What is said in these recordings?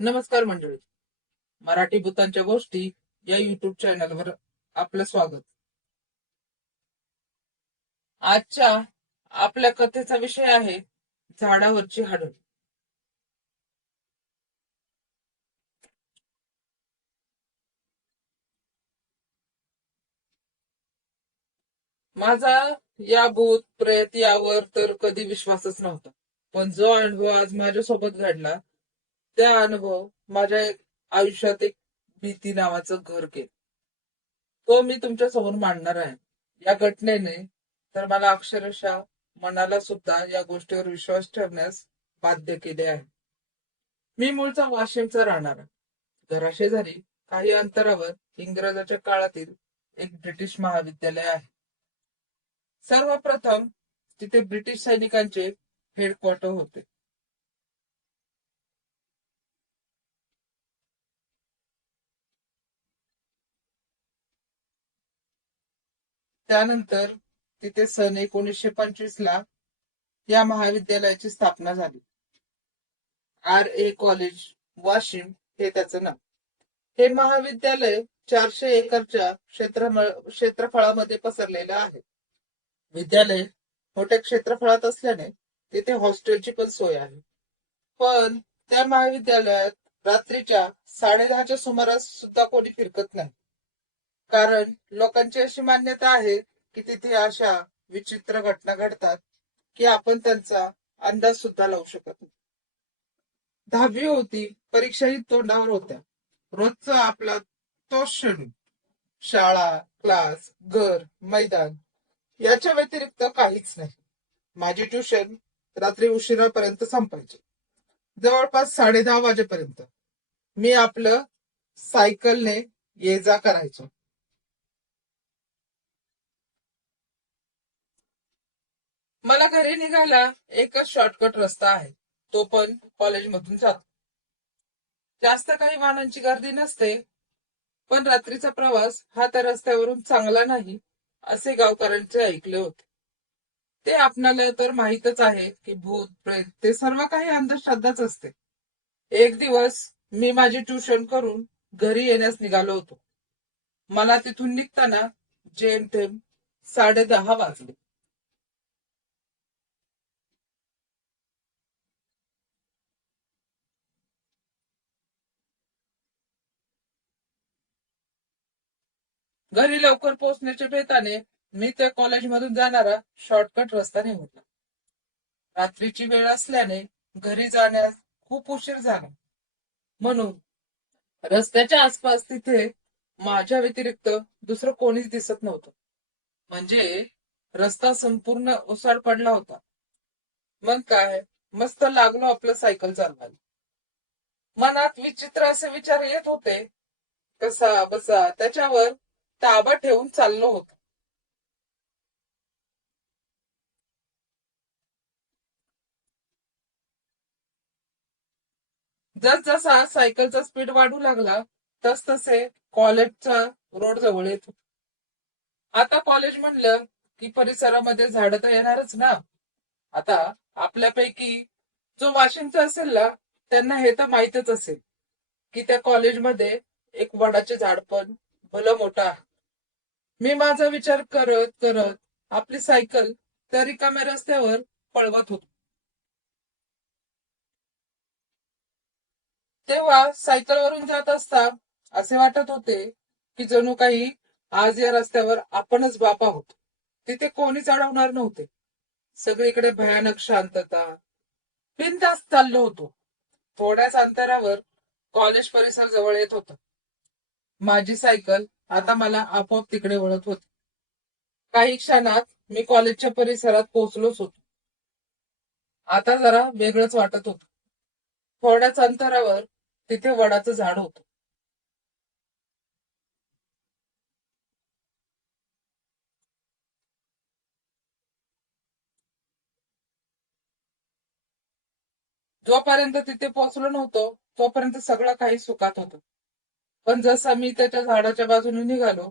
नमस्कार मंडळी. मराठी भूतांच्या गोष्टी या युट्यूब चॅनलवर आपलं स्वागत. आजच्या आपल्या कथेचा विषय आहे झाडावरची हाडं. माझा या भूत प्रेत यावर तर कधी विश्वासच नव्हता, पण जो अनुभव आज माझ्यासोबत घडला त्या अनुभव माझ्या आयुष्यात एक भीती नावाचं घर केलं. तो मी तुमच्या समोर मांडणार आहे. या घटनेने तर मला अक्षरशः मनाला सुद्धा या गोष्टीवर विश्वास ठेवण्यास बाध्य केले आहे. मी मूळचा वाशिमचा राहणारा. घराशेजारी काही अंतरावर इंग्रजाच्या काळातील एक ब्रिटिश महाविद्यालय आहे. सर्वप्रथम तिथे ब्रिटिश सैनिकांचे हेडक्वार्टर होते. त्यानंतर तिथे सन 1925 ला या महाविद्यालयाची स्थापना झाली. RA कॉलेज वाशिम हे त्याचं नाव. हे महाविद्यालय 400 एकरच्या क्षेत्रफळामध्ये पसरलेलं आहे. विद्यालय मोठ्या क्षेत्रफळात असल्याने तिथे हॉस्टेलची पण सोय आहे. पण त्या महाविद्यालयात रात्रीच्या 10:30च्या सुमारास सुद्धा कोणी फिरकत नाही. कारण लोकांची अशी मान्यता आहे की तिथे अशा विचित्र घटना घडतात की आपण त्यांचा अंदाज सुद्धा लावू शकत नाही. 10वी होती, परीक्षाही तोंडावर होत्या. रोजचा आपला तोच शेड्यूल. शाळा, क्लास, घर, मैदान याच्या व्यतिरिक्त काहीच नाही. माझी ट्युशन रात्री उशिरापर्यंत संपायची. जवळपास 10:30 वाजेपर्यंत मी आपलं सायकलने ये जा करायचो. मला घरी निघायला एकच शॉर्टकट रस्ता आहे, तो पण कॉलेजमधून जातो. जास्त काही वाहनांची गर्दी नसते, पण रात्रीचा प्रवास हा त्या रस्त्यावरून चांगला नाही असे गावकऱ्यांचे ऐकले होते. ते आपणाला तर माहीतच आहे की भूत प्रेत ते सर्व काही अंधश्रद्धाच असते. एक दिवस मी माझी ट्युशन करून घरी येण्यास निघालो होतो. मला तिथून निघताना जेमतेम 10:30 वाजले. घरी लवकर पोहोचण्याच्या बेताने मी त्या कॉलेजमधून जाणारा शॉर्टकट रस्ता निवडला. रात्रीची वेळ असल्याने घरी जाण्यास खूप उशीर झाला, म्हणून रस्त्याच्या आसपास तिथे माझ्या व्यतिरिक्त दुसरं कोणीच दिसत नव्हतं. म्हणजे रस्ता संपूर्ण ओसाड पडला होता. मग काय, मस्त लागलो आपलं सायकल चालवायला. मनात विचित्र असे विचार येत होते. कसा बसा त्याच्यावर ताबा ठेवून चाललो होतो. जसा सायकलचा स्पीड वाढू लागला तस तसे कॉलेजचा रोड जवळ येत होता. आता कॉलेज म्हणलं की परिसरामध्ये झाडं तर येणारच ना. आता आपल्यापैकी जो वाशिमचा असेल ना, त्यांना हे तर माहीतच असेल की त्या कॉलेजमध्ये एक वडाचे झाड पण भलं मोठं आहे. मी माझा विचार करत करत आपली सायकल त्या रिकाम्या रस्त्यावर पळवत होतो. तेव्हा सायकलवरून जात असता असे वाटत होते की जणू काही आज या रस्त्यावर आपणच बाप आहोत. तिथे कोणीच अडवणार नव्हते. सगळीकडे भयानक शांतता. बिनधास्त चाललो होतो. थोड्याच अंतरावर कॉलेज परिसर जवळ येत होता. माझी सायकल आता मला आपोआप तिकडे वळत होती. काही क्षणात मी कॉलेजच्या परिसरात पोहोचलोच होतो. आता जरा वेगळंच वाटत होतं. थोड्याच अंतरावर तिथे वडाचं झाड होतं. जोपर्यंत तिथे पोहोचलो नव्हतो तोपर्यंत सगळं काही सुखात होतं. पण जसं मी त्याच्या झाडाच्या बाजूने निघालो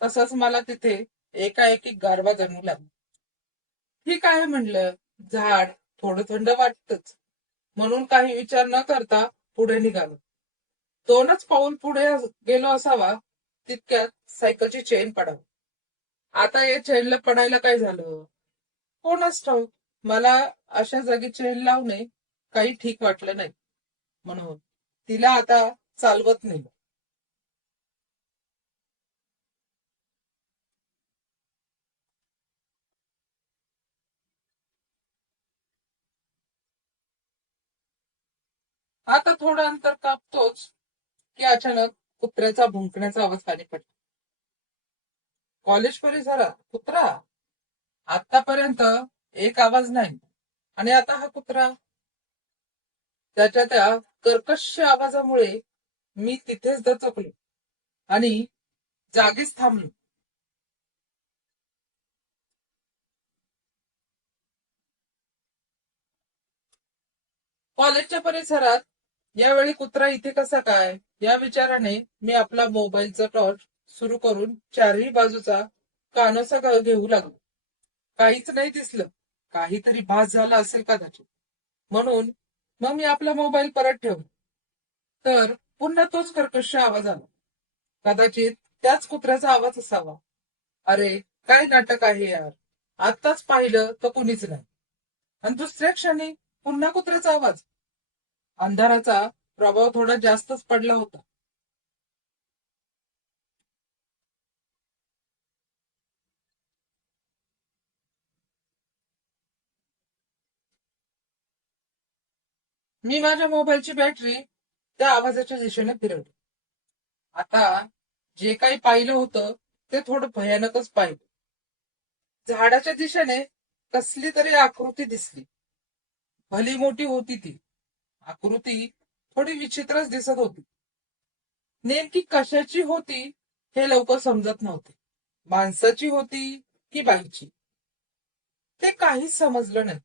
तसंच मला तिथे एकाएकी गारवा जाणवू लागला. ठीक आहे म्हणलं, झाड थोडं थंड वाटतच, म्हणून काही विचार न करता पुढे निघालो. 2च पाऊल पुढे गेलो असावा तितक्यात सायकलची चेन पडावी. आता या चेनला पडायला काय झालं कोणास ठाऊक. मला अशा जागी चेन लावणे काही ठीक वाटलं नाही, म्हणून तिला आता चालवत नाही. आता थोडं अंतर कापतोच की अचानक कुत्र्याचा भुंकण्याचा आवाज खाली पडला. कॉलेज परिसरात कुत्रा? आतापर्यंत एक आवाज नाही, आणि आता हा कुत्रा. त्याच्या त्या कर्कश आवाजामुळे मी तिथेच दचकलो आणि जागीच थांबलो. कॉलेजच्या परिसरात यावेळी कुत्रा इथे कसा काय, या विचाराने मी आपला मोबाईलचा टॉर्च सुरू करून चारही बाजूचा कानोसा घेऊ लागलो. काहीच नाही दिसलं. काहीतरी भास झाला असेल कदाचित, म्हणून मग मी आपला मोबाईल परत ठेवला. तर पुन्हा तोच कर्कश आवाज आला. कदाचित त्याच कुत्र्याचा आवाज असावा. अरे काय नाटक आहे यार, आत्ताच पाहिलं तर कुणीच नाही, आणि दुसऱ्या क्षणी पुन्हा कुत्र्याचा आवाज. अंधाराचा प्रभाव थोडा जास्तच पडला होता. मी माझ्या मोबाईलची बॅटरी त्या आवाजाच्या दिशेने फिरवली. आता जे काही पाहिलं होतं ते थोडं भयानकच पाहिलं. झाडाच्या दिशेने कसली तरी आकृती दिसली. भली मोठी होती ती आकृती, थोडी विचित्रच दिसत होती. नेमकी कशाची होती हे लवकर समजत नव्हते. माणसाची होती की बाईची, ते काहीच समजलं नाही.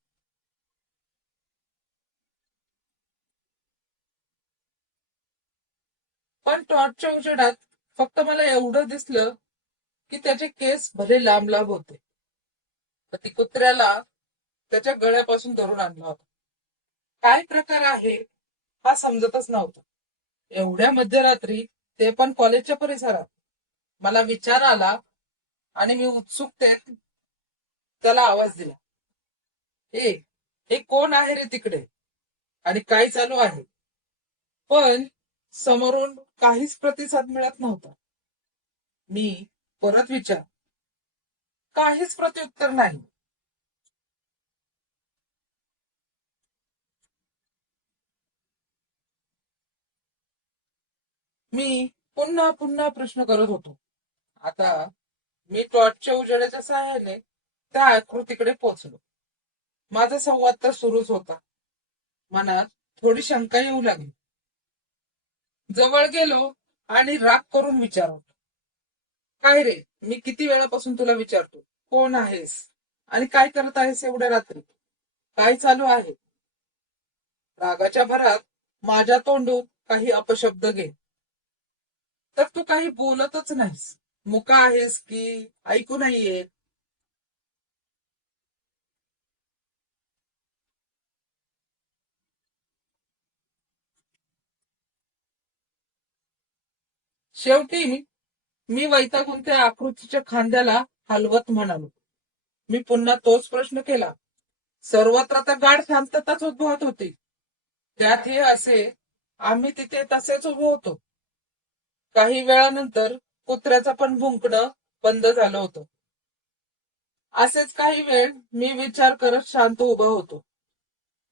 पण टॉर्चच्या उजेडात फक्त मला एवढं दिसलं की त्याचे केस भले लांब लांब होते. ती कुत्र्याला त्याच्या गळ्यापासून धरून आणला होता. काय प्रकार आहे हा समजतच नव्हता. एवढ्या मध्यरात्री, ते पण कॉलेजच्या परिसरात. मला विचार आला आणि मी उत्सुकतेत त्याला आवाज दिला. ए, हे कोण आहे रे तिकडे, आणि काय चालू आहे? पण समोरून काहीच प्रतिसाद मिळत नव्हता. मी परत विचार, काहीच प्रत्युत्तर नाही. मी पुन्हा पुन्हा प्रश्न करत होतो. आता मी टॉर्चच्या उजेडाच्या सहाय्याने त्या आकृतीकडे पोहोचलो. माझा संवाद तर सुरूच होता. मनात थोडी शंका येऊ लागली. जवळ गेलो आणि राग करून विचारलो, काय रे, मी किती वेळापासून तुला विचारतो, कोण आहेस आणि काय करत आहेस एवढ्या रात्री, काय चालू आहे? रागाच्या भरात माझ्या तोंडून काही अपशब्द घे, तर तू काही बोलतच नाहीस. मुका आहेस की ऐकू नाही येत? शेवटी मी वैतागून त्या आकृतीच्या खांद्याला हलवत म्हणालो. मी पुन्हा तोच प्रश्न केला. सर्वत्र आता गाढ शांतताच उद्भवत होती. त्यात हे असे, आम्ही तिथे तसेच उभे होतो. काही वेळानंतर कुत्र्याचं पण भुंकणं बंद झालं होतं. असेच काही वेळ मी विचार करत शांत उभा होतो.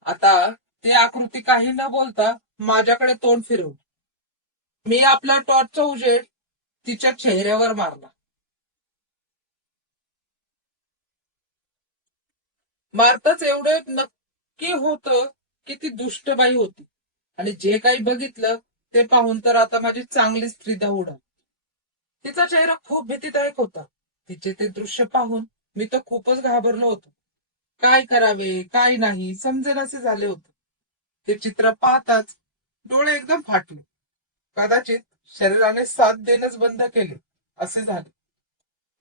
आता ती आकृती काही न बोलता माझ्याकडे तोंड फिरवली. मी आपला टॉर्चचा उजेड तिच्या चेहऱ्यावर मारला. मारताच एवढे नक्की होतं की ती दुष्टबाई होती, आणि जे काही बघितलं ते पाहून तर आता माझी चांगलीच त्रिधा उडाली. तिचा चेहरा खूप भीतीदायक होता. तिचे ते दृश्य पाहून मी तर खूपच घाबरलो होतो. काय करावे काय नाही समजेनासे झाले होते. ते चित्र पाहताच डोळे एकदम फाटले. कदाचित शरीराने साथ देणंच बंद केले असे झाले.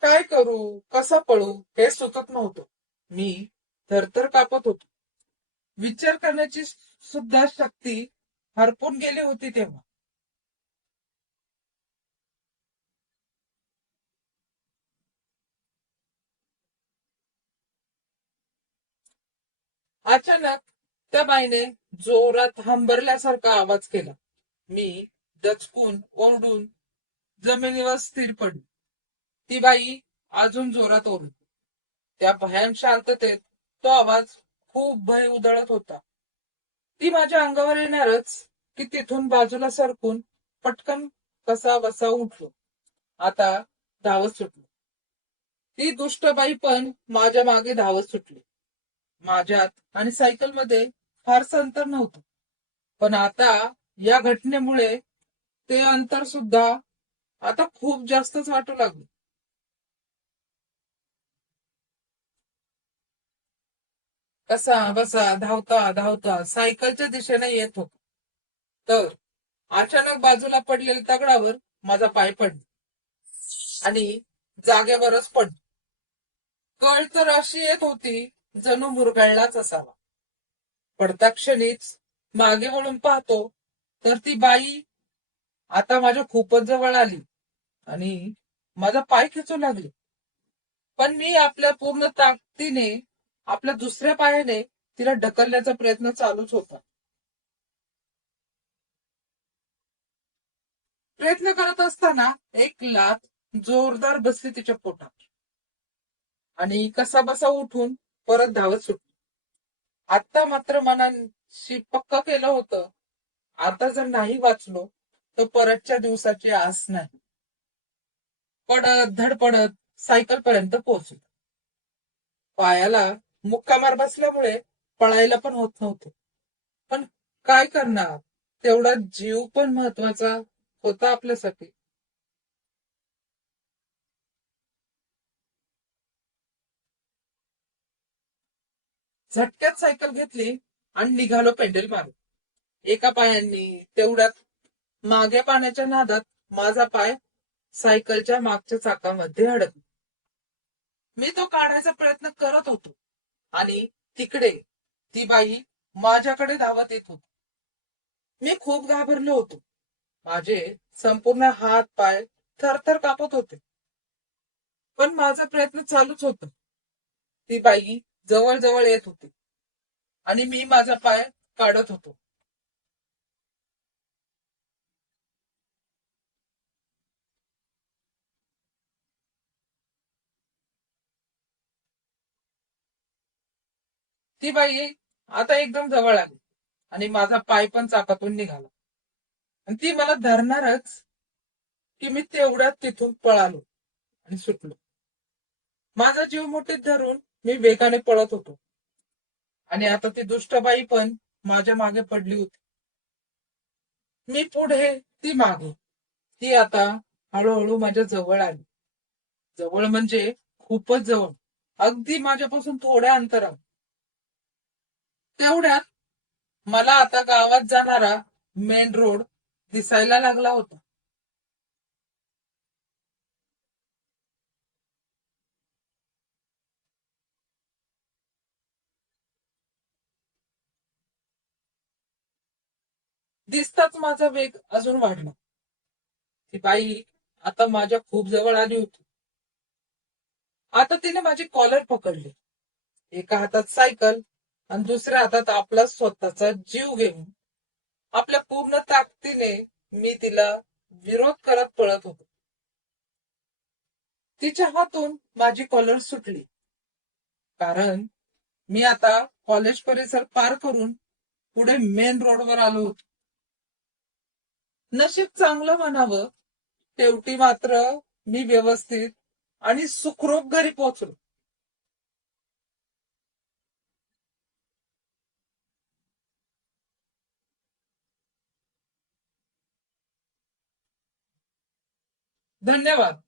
काय करू, कसा पळू हे सुचत नव्हतं. मी थरथर कापत होतो. विचार करण्याची सुद्धा शक्ती हरपून गेली होती तेव्हा. अचानक त्या बाईने जोरात हंबरल्यासारखा आवाज केला. मी दचकून ओरडून जमिनीवर स्थिर पडली. ती बाई अजून जोरात ओरडली. त्या भयान शांततेत तो आवाज खूप भय उधळत होता. ती माझ्या अंगावर येणारच की तिथून बाजूला सरकून पटकन कसा बसा उठलो. आता धावत सुटलो. ती दुष्ट बाई पण माझ्या मागे धावत सुटली. माझ्यात आणि सायकलमध्ये फारसं अंतर नव्हतं. पण आता या घटनेमुळे ते अंतर सुद्धा आता खूप जास्तच वाटू लागलं. कसा बसा धावता धावता सायकलच्या दिशेने येत होतो. तर अचानक बाजूला पडलेल्या दगडावर माझा पाय पडला आणि जागेवरच पडलो. कळ तर अशी येत होती जणू मुरगळलाच असावा. पडता क्षणीच मागे वळून पाहतो तर ती बाई आता माझ्या खूपच जवळ आली आणि माझा पाय खेचू लागली. पण मी आपल्या पूर्ण ताकदीने आपल्या दुसऱ्या पायाने तिला ढकलण्याचा प्रयत्न चालूच होता. प्रयत्न करत असताना एक लाथ जोरदार बसली तिच्या पोटात आणि कसा बसा उठून परत धावत सुटली. आता मात्र मनाशी पक्क केलं होतं, आता जर नाही वाचलो तर परतच्या दिवसाची आस नाही. पडत धडपडत सायकल पर्यंत पोहोचलो. पायाला मुक्का मार बसल्यामुळे पळायला पण होत नव्हतं. पण काय करणार, तेवढा जीव पण महत्वाचा होता आपल्यासाठी. झटक्यात सायकल घेतली आणि निघालो पेंडल मारून. एका पायांनी तेवढ्यात मागे पाण्याच्या नादात माझा पाय सायकलच्या मागच्या चाकामध्ये अडकला. मी तो काढायचा प्रयत्न करत होतो आणि तिकडे ती बाई माझ्याकडे धावत येत होती. मी खूप घाबरलो होतो. माझे संपूर्ण हात पाय थरथर कापत होते. पण माझा प्रयत्न चालूच होता. ती बाई जवळ जवळ येत होती आणि मी माझा पाय काढत होतो. ती बाई आता एकदम जवळ आली आणि माझा पाय पण चाकातून निघाला आणि ती मला धरणारच की मी तेवढ्यात तिथून पळालो आणि सुटलो. माझा जीव मुठीत धरून मी वेगाने पळत होतो आणि आता ती दुष्टबाई पण माझ्या मागे पडली होती. मी पुढे, ती मागे. ती आता हळूहळू माझ्या जवळ आली. जवळ म्हणजे खूपच जवळ. अगदी माझ्यापासून थोड्या अंतरावर. तेवढ्यात मला आता गावात जाणारा मेन रोड दिसायला लागला होता. दिसताच माझा वेग अजून वाढला. ती बाई आता माझ्या खूप जवळ आली होती. आता तिने माझी कॉलर पकडली. एका हातात सायकल आणि दुसऱ्या हातात आपला स्वतःचा जीव घेऊन आपल्या पूर्ण ताकदीने मी तिला विरोध करत पळत होतो. तिच्या हातून माझी कॉलर सुटली. कारण मी आता कॉलेज परिसर पार करून पुढे मेन रोडवर आलो होतो. नशीब चांगलं म्हणावं, शेवटी मात्र मी व्यवस्थित आणि सुखरूप घरी पोहोचलो. धन्यवाद.